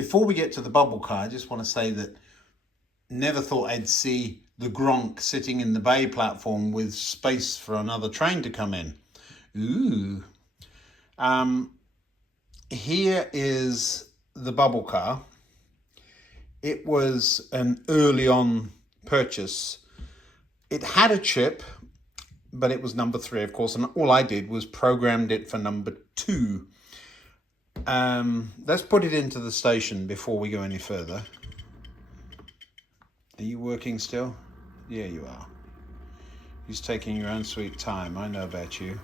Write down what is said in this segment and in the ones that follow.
Before we get to the bubble car, I just want to say that never thought I'd see the Gronk sitting in the bay platform with space for another train to come in. Ooh. Here is the bubble car. It was an early on purchase. It had a chip, but it was number 3, of course, and all I did was programmed it for number 2. Let's put it into the station before we go any further. Are you working still? Yeah, you are. He's taking your own sweet time. I know about you.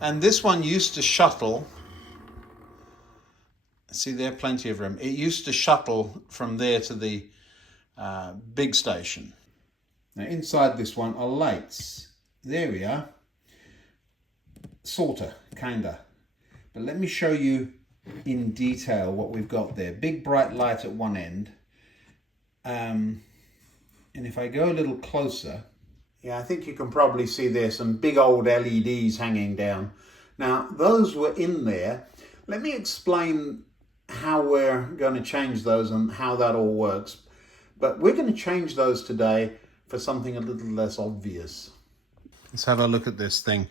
And this one used to shuttle. See, there, plenty of room. It used to shuttle from there to the big station. Now, inside this one are lights. There we are. Sorta, kinda. But let me show you in detail what we've got there. Big bright light at one end. And if I go a little closer, yeah, I think you can probably see there some big old LEDs hanging down. Now, those were in there. Let me explain how we're going to change those and how that all works. But we're going to change those today for something a little less obvious. Let's have a look at this thing.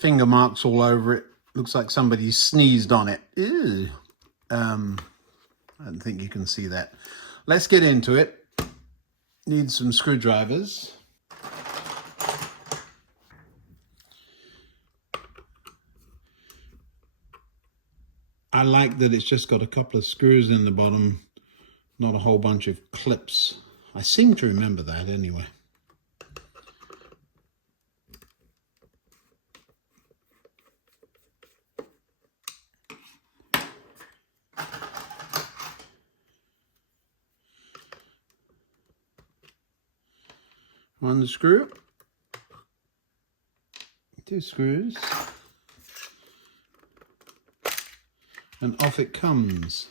Finger marks all over it. Looks like somebody sneezed on it. Ew. I don't think you can see that. Let's get into it. Need some screwdrivers. I like that it's just got a couple of screws in the bottom, not a whole bunch of clips. I seem to remember that anyway. One screw, 2 screws, and off it comes.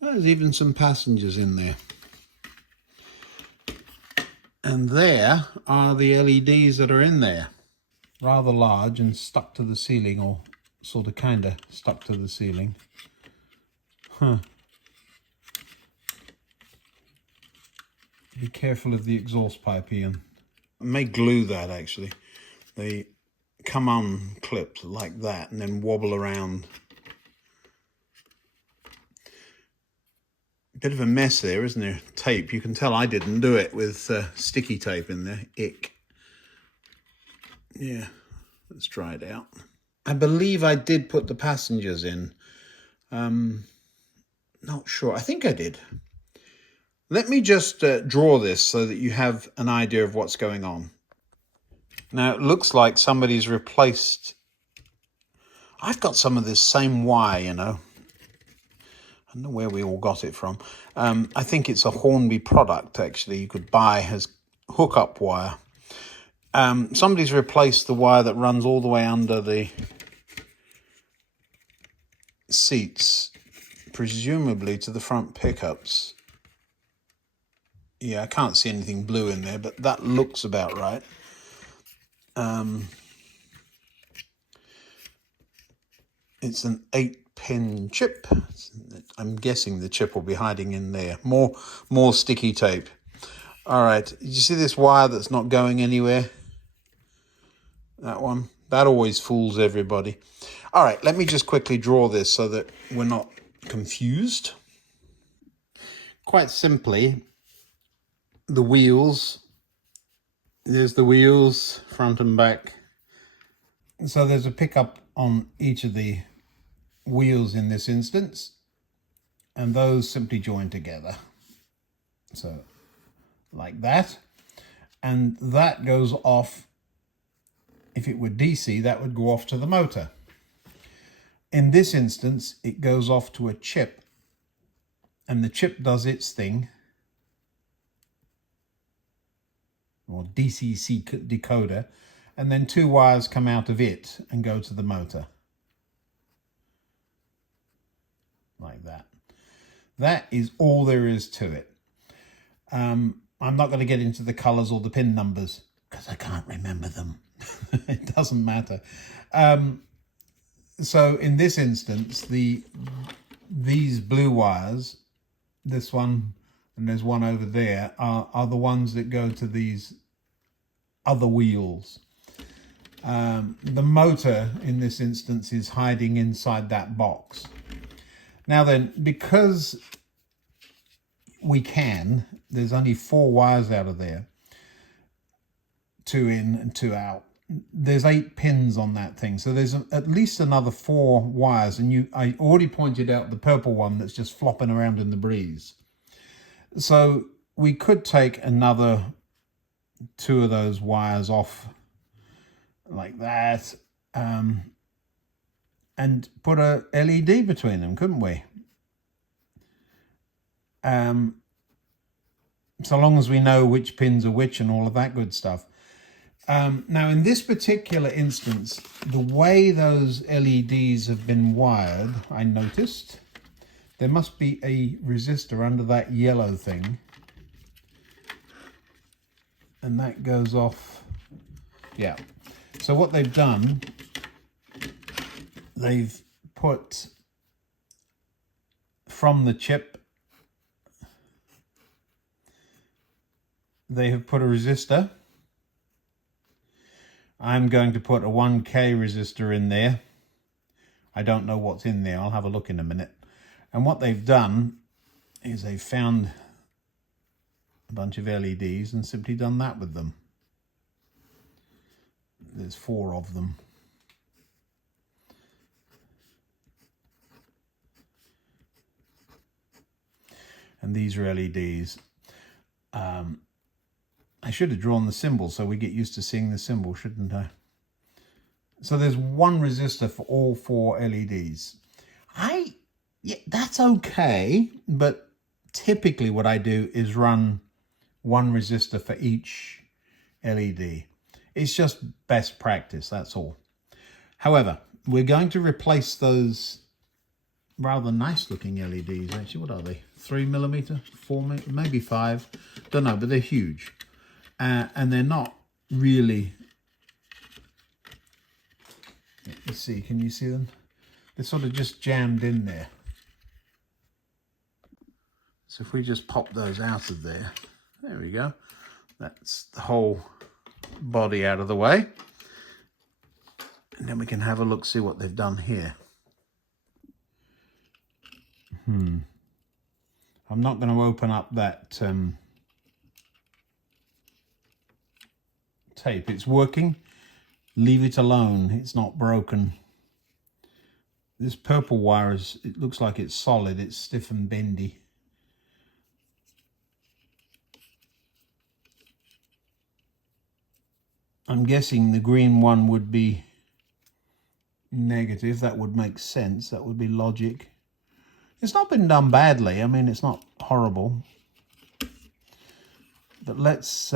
There's even some passengers in there. And there are the LEDs that are in there. Rather large and stuck to the ceiling, or sort of kinda stuck to the ceiling. Huh. Be careful of the exhaust pipe, Ian. I may glue that actually. They come unclipped like that and then wobble around. Bit of a mess there, isn't there? Tape. You can tell I didn't do it with sticky tape in there. Ick. Yeah, let's try it out. I believe I did put the passengers in. Not sure. I think I did. Let me just draw this so that you have an idea of what's going on. Now, it looks like somebody's replaced... I've got some of this same wire, you know. I don't know where we all got it from. I think it's a Hornby product, actually, you could buy as hookup wire. Somebody's replaced the wire that runs all the way under the seats, presumably to the front pickups. Yeah, I can't see anything blue in there, but that looks about right. It's an 8-pin chip. I'm guessing the chip will be hiding in there. More sticky tape. All right, did you see this wire that's not going anywhere? That one? That always fools everybody. All right, let me just quickly draw this so that we're not confused. Quite simply, the wheels, there's the wheels, front and back. So there's a pickup on each of the wheels in this instance, and those simply join together. So like that. And that goes off, if it were DC, that would go off to the motor. In this instance, it goes off to a chip, and the chip does its thing, or DCC decoder, and then 2 wires come out of it and go to the motor. Like that. That is all there is to it. I'm not going to get into the colours or the pin numbers because I can't remember them. It doesn't matter. So in this instance, these blue wires, this one and there's one over there, are the ones that go to these other wheels. The motor in this instance is hiding inside that box. Now then, because we can, there's only 4 wires out of there, 2 in and 2 out. There's 8 pins on that thing, so there's at least another 4 wires, and I already pointed out the purple one that's just flopping around in the breeze. So we could take another 2 of those wires off like that, and put a LED between them, couldn't we? So long as we know which pins are which and all of that good stuff. Now in this particular instance, the way those LEDs have been wired, I noticed there must be a resistor under that yellow thing, and that goes off. Yeah, so what they've done, they've put from the chip, they have put a resistor. I'm going to put a 1K resistor in there. I don't know what's in there. I'll have a look in a minute. And what they've done is they've found a bunch of LEDs and simply done that with them. There's 4 of them. And these are LEDs. I should have drawn the symbol so we get used to seeing the symbol, shouldn't I? So there's 1 resistor for all 4 LEDs. Yeah, that's okay, but typically what I do is run 1 resistor for each LED. It's just best practice, that's all. However, we're going to replace those rather nice looking LEDs. Actually, what are they? 3mm, 4mm, maybe 5. Don't know, but they're huge. And they're not really, let's see, can you see them? They're sort of just jammed in there. So if we just pop those out of there, there we go. That's the whole body out of the way. And then we can have a look, see what they've done here. I'm not going to open up that tape. It's working. Leave it alone. It's not broken. This purple wire is, it looks like it's solid. It's stiff and bendy. I'm guessing the green one would be negative. That would make sense. That would be logic. It's not been done badly. I mean, it's not horrible. But let's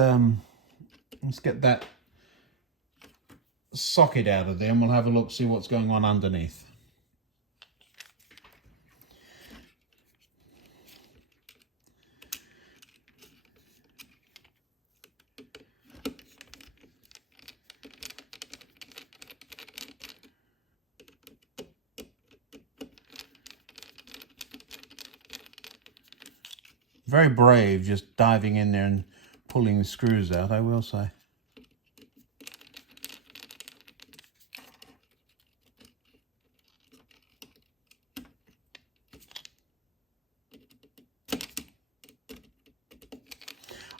get that socket out of there and we'll have a look, see what's going on underneath. Very brave, just diving in there and pulling the screws out, I will say.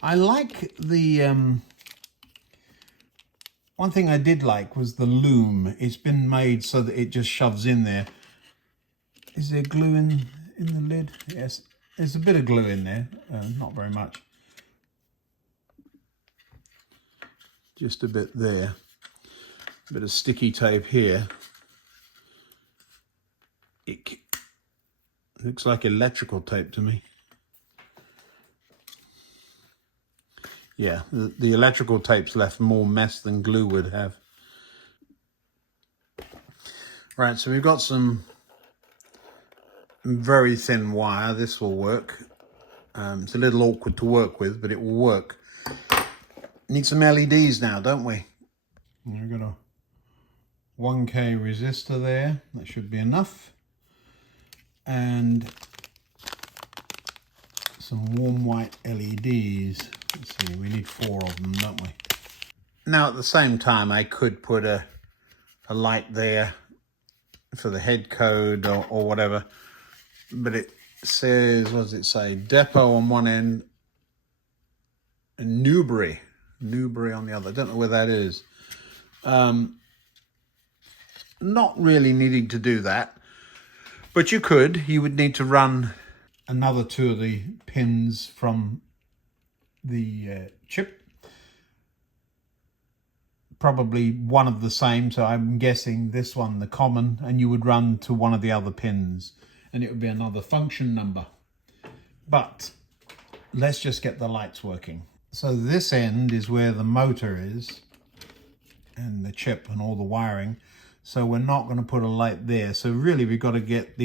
I like the, one thing I did like was the loom. It's been made so that it just shoves in there. Is there glue in the lid? Yes. There's a bit of glue in there, not very much. Just a bit there. A bit of sticky tape here. It looks like electrical tape to me. Yeah, the electrical tape's left more mess than glue would have. Right, so we've got some very thin wire. This will work. It's a little awkward to work with, but it will work. Need some LEDs now, don't we? I've got a 1K resistor there, that should be enough, and some warm white LEDs. Let's see, we need 4 of them, don't we? Now at the same time I could put a light there for the head code or whatever, but it says, what does it say, depot on one end and Newbury on the other. I don't know where that is. Not really needing to do that, but you would need to run another 2 of the pins from the chip, probably one of the same, so I'm guessing this one, the common, and you would run to one of the other pins and it would be another function number. But let's just get the lights working. So this end is where the motor is and the chip and all the wiring. So we're not going to put a light there. So really we've got to get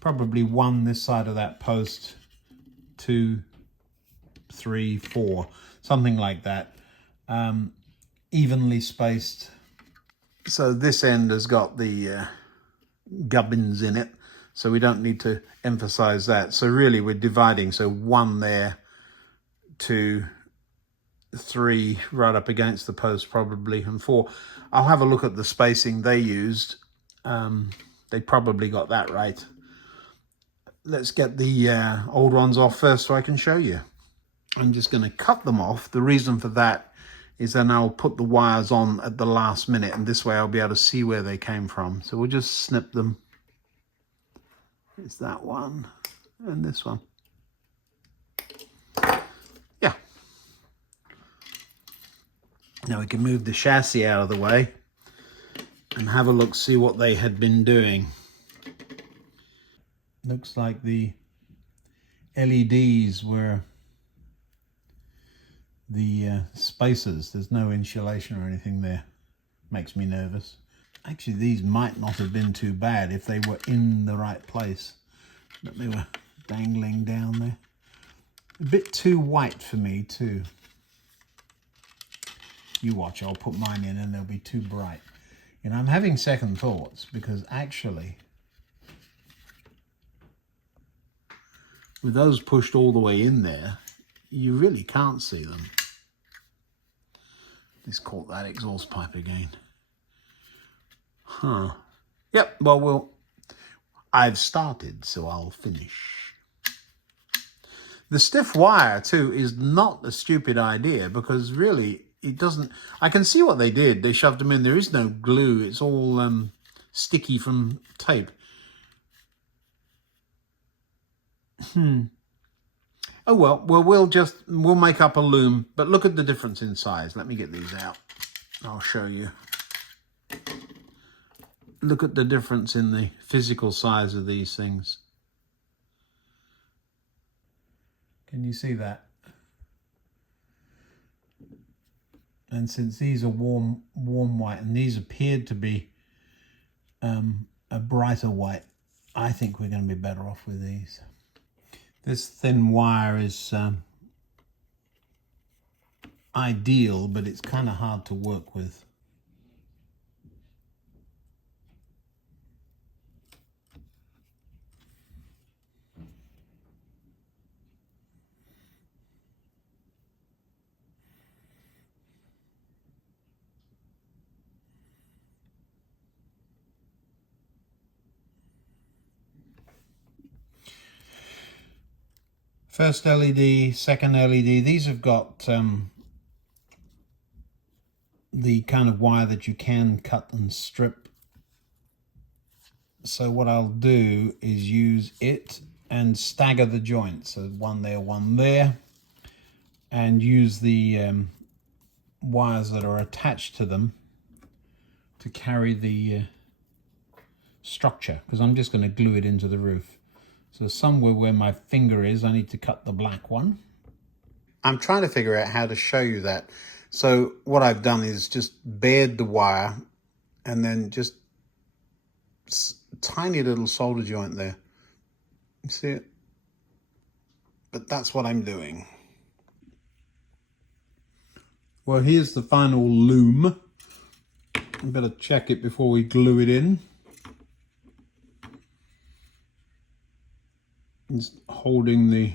probably 1 this side of that post, 2, 3, 4, something like that, evenly spaced. So this end has got the gubbins in it, so we don't need to emphasize that. So really we're dividing, so 1 there, 2, 3 right up against the post probably, and 4. I'll have a look at the spacing they used. They probably got that right. Let's get the old ones off first so I can show you. I'm just going to cut them off. The reason for that is then I'll put the wires on at the last minute, and this way I'll be able to see where they came from. So we'll just snip them. It's that one and this one. Yeah. Now we can move the chassis out of the way and have a look, see what they had been doing. Looks like the LEDs were the spacers. There's no insulation or anything there. Makes me nervous. Actually, these might not have been too bad if they were in the right place, but they were dangling down there. A bit too white for me too. You watch, I'll put mine in and they'll be too bright. And I'm having second thoughts because actually, with those pushed all the way in there, you really can't see them. Let's caught that exhaust pipe again. Huh. Yep, well, I've started, so I'll finish. The stiff wire, too, is not a stupid idea because really it doesn't... I can see what they did. They shoved them in. There is no glue. It's all sticky from tape. Oh, well, we'll make up a loom, but look at the difference in size. Let me get these out. I'll show you. Look at the difference in the physical size of these things. Can you see that? And since these are warm white and these appeared to be a brighter white, I think we're going to be better off with these. This thin wire is ideal, but it's kind of hard to work with. First LED, second LED, these have got the kind of wire that you can cut and strip. So what I'll do is use it and stagger the joints. So one there, and use the wires that are attached to them to carry the structure, because I'm just going to glue it into the roof. So somewhere where my finger is, I need to cut the black one. I'm trying to figure out how to show you that. So what I've done is just bared the wire and then just tiny little solder joint there. You see it? But that's what I'm doing. Well, here's the final loom. I better check it before we glue it in. Just holding the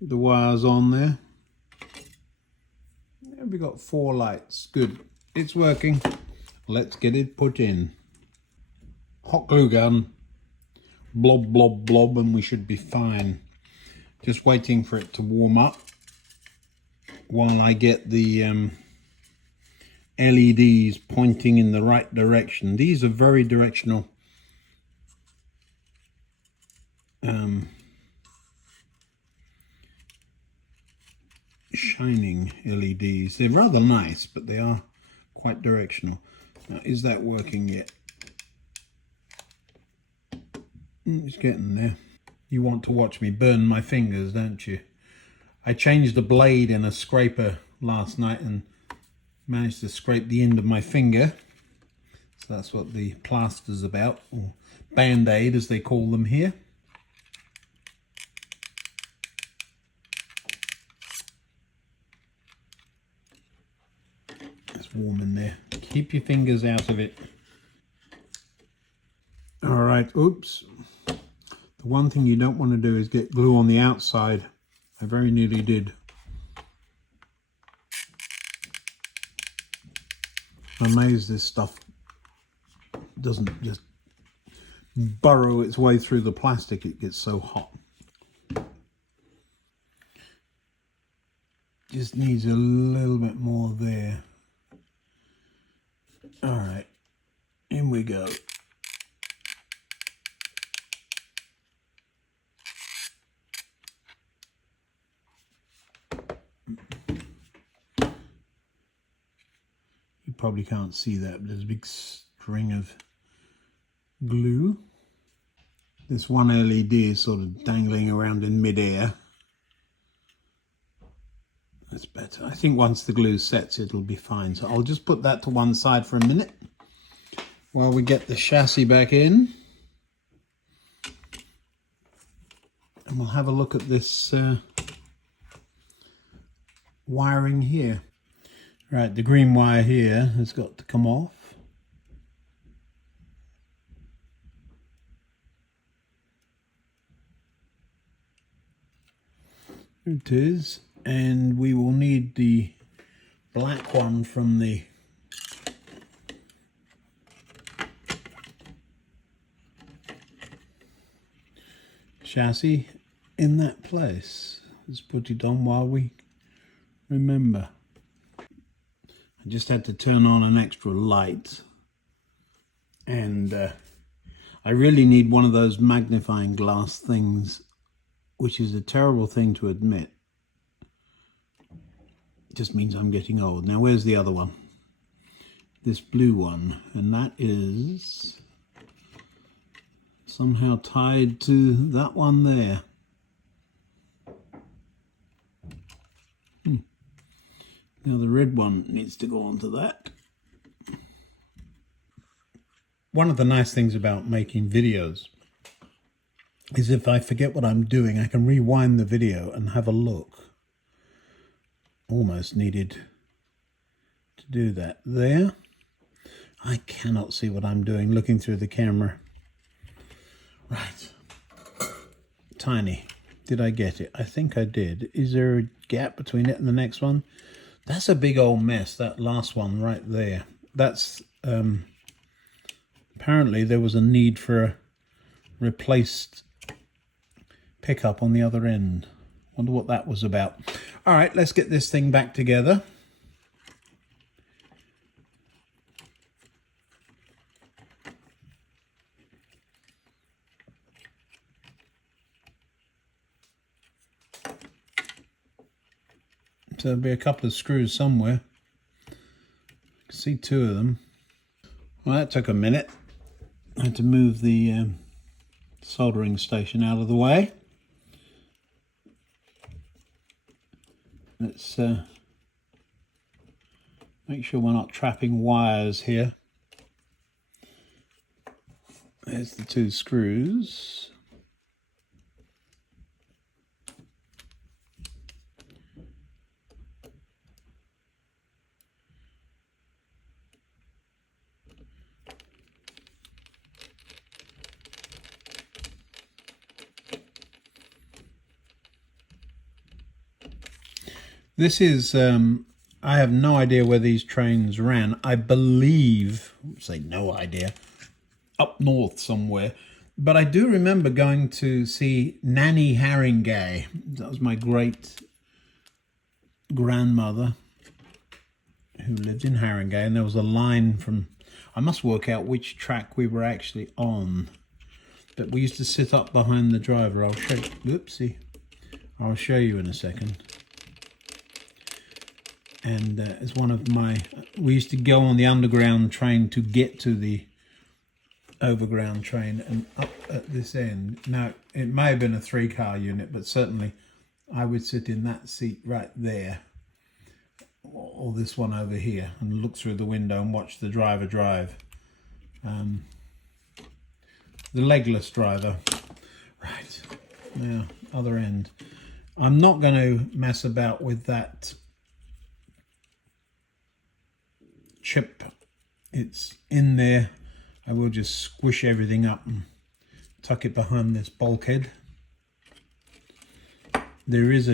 wires on there. We've got 4 lights. Good. It's working. Let's get it put in. Hot glue gun. Blob, blob, blob, and we should be fine. Just waiting for it to warm up while I get the LEDs pointing in the right direction. These are very directional. Shining LEDs. They're rather nice, but they are quite directional. Now, is that working yet? It's getting there. You want to watch me burn my fingers, don't you? I changed the blade in a scraper last night and managed to scrape the end of my finger. So that's what the plaster's about, or band-aid as they call them here. It's warm in there. Keep your fingers out of it. All right, oops. The one thing you don't want to do is get glue on the outside. I very nearly did. I'm amazed this stuff doesn't just burrow its way through the plastic. It gets so hot. Just needs a little bit more there. All right, in we go. You probably can't see that, but there's a big string of glue. This one LED is sort of dangling around in midair. That's better. I think once the glue sets, it'll be fine. So I'll just put that to one side for a minute while we get the chassis back in. And we'll have a look at this wiring here. Right, the green wire here has got to come off. There it is. And we will need the black one from the chassis in that place. Let's put it on while we remember. I just had to turn on an extra light, and I really need one of those magnifying glass things, which is a terrible thing to admit. It just means I'm getting old. Now where's the other one? This blue one, and that is somehow tied to that one there. Now the red one needs to go onto that. One of the nice things about making videos is if I forget what I'm doing, I can rewind the video and have a look. Almost needed to do that there. I cannot see what I'm doing looking through the camera. Right. Tiny. Did I get it? I think I did. Is there a gap between it and the next one? That's a big old mess, that last one right there. That's, apparently there was a need for a replaced pickup on the other end. Wonder what that was about. All right, let's get this thing back together. So there'll be a couple of screws somewhere. I can see 2 of them. Well, that took a minute. I had to move the soldering station out of the way. Let's make sure we're not trapping wires here. There's the 2 screws. This is, I have no idea where these trains ran. I believe, say no idea, up north somewhere. But I do remember going to see Nanny Haringey. That was my great grandmother who lived in Haringey, and there was a line from, I must work out which track we were actually on, but we used to sit up behind the driver. I'll show you, oopsie, I'll show you in a second. And it's one of my, we used to go on the underground train to get to the overground train, and up at this end. Now, it may have been a 3-car unit, but certainly I would sit in that seat right there, or this one over here, and look through the window and watch the driver drive. The legless driver. Right, now, other end. I'm not going to mess about with that chip. It's in there. I will just squish everything up and tuck it behind this bulkhead. There is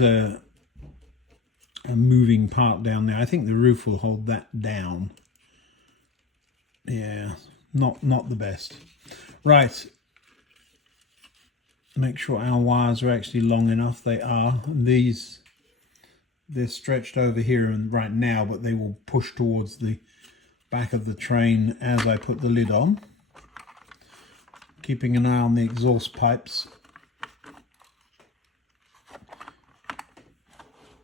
a moving part down there. I think the roof will hold that down. Yeah, not the best. Right. Make sure our wires are actually long enough. They are. They're stretched over here and right now, but they will push towards the back of the train as I put the lid on. Keeping an eye on the exhaust pipes.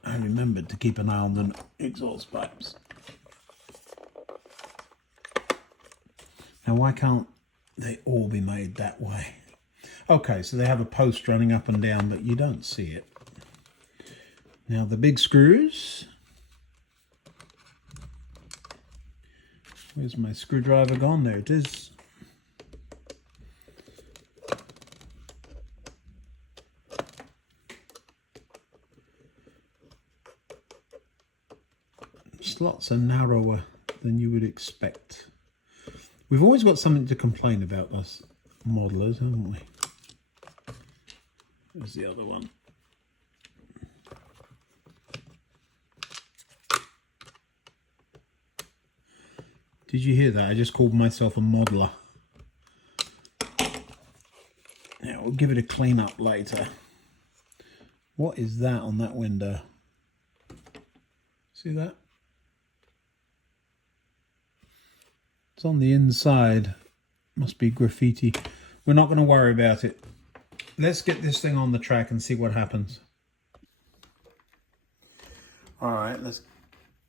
I remembered to keep an eye on the exhaust pipes. Now, why can't they all be made that way? Okay, so they have a post running up and down, but you don't see it. Now the big screws. Where's my screwdriver gone? There it is. Slots are narrower than you would expect. We've always got something to complain about, us modelers, haven't we? There's the other one. Did you hear that? I just called myself a modeler. Now we'll give it a clean up later. What is that on that window? See that? It's on the inside. Must be graffiti. We're not going to worry about it. Let's get this thing on the track and see what happens. All right,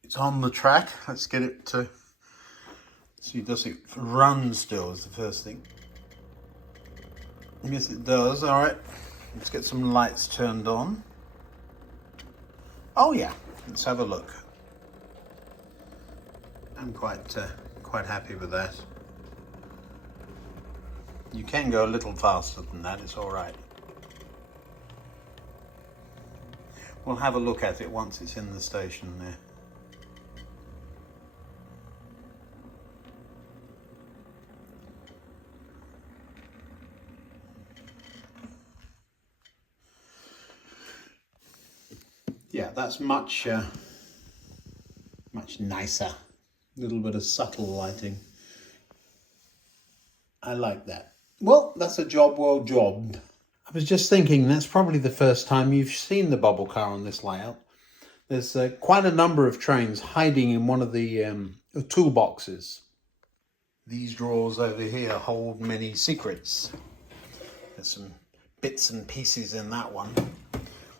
it's on the track. Let's get it to see, does it run still is the first thing. Yes, it does. All right, let's get some lights turned on. Oh yeah, let's have a look. I'm quite happy with that. You can go a little faster than that, it's all right. We'll have a look at it once it's in the station there. Yeah, that's much nicer. A little bit of subtle lighting. I like that. Well, that's a job well jobbed. I was just thinking that's probably the first time you've seen the bubble car on this layout. There's quite a number of trains hiding in one of the toolboxes. These drawers over here hold many secrets. There's some bits and pieces in that one.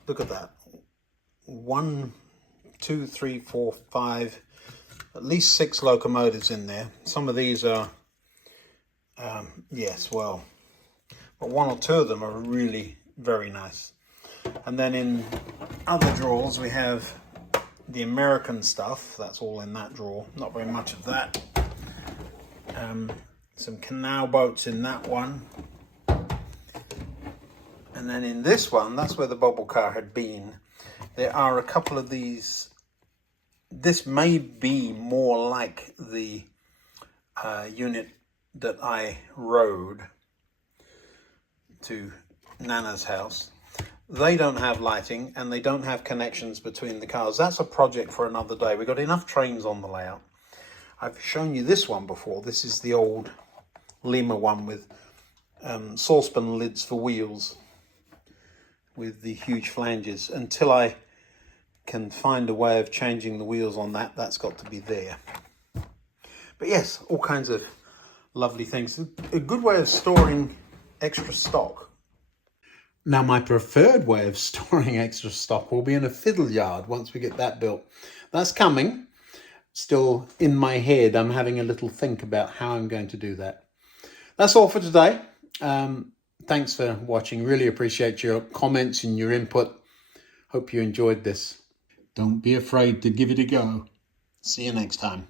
Look at that. 1, 2, 3, 4, 5, at least 6 locomotives in there. Some of these are, yes, well, but 1 or 2 of them are really very nice. And then in other drawers we have the American stuff. That's all in that drawer. Not very much of that. Some canal boats in that one. And then in this one, that's where the bubble car had been. There are a couple of these. This may be more like the unit that I rode to Nana's house. They don't have lighting and they don't have connections between the cars. That's a project for another day. We've got enough trains on the layout. I've shown you this one before. This is the old Lima one with saucepan lids for wheels with the huge flanges. Until I can find a way of changing the wheels on that, that's got to be there. But yes, all kinds of lovely things. A good way of storing extra stock. Now, my preferred way of storing extra stock will be in a fiddle yard once we get that built. That's coming. Still in my head, I'm having a little think about how I'm going to do that. That's all for today. Thanks for watching. Really appreciate your comments and your input. Hope you enjoyed this. Don't be afraid to give it a go. See you next time.